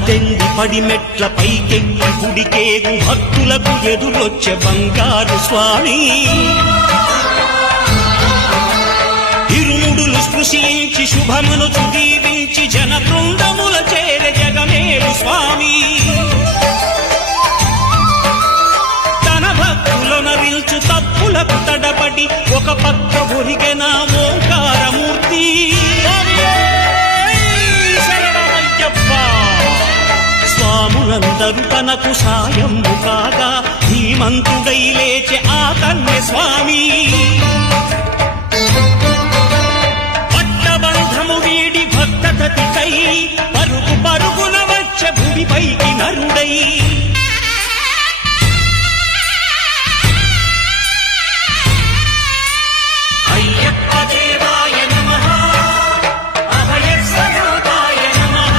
పద్దెంది పడిమెట్ల పైకెక్కి గుడికేగు భక్తులకు ఎదురొచ్చే బంగారు స్వామి ఇరుముడులు స్పృశించి శుభమును దీవించి జన బృందముల చేరే జగమేలు స్వామి తన భక్తులనరిల్చు తప్పులకు తడబడి ఒక పక్క ఒరిగెన ఓంకారమూర్తి స్వాములందరూ తనకు సాయము కాగా ధీమంతుడై లేచే ఆ కన్య స్వామి పట్టబంధము వీడి భక్తతతికై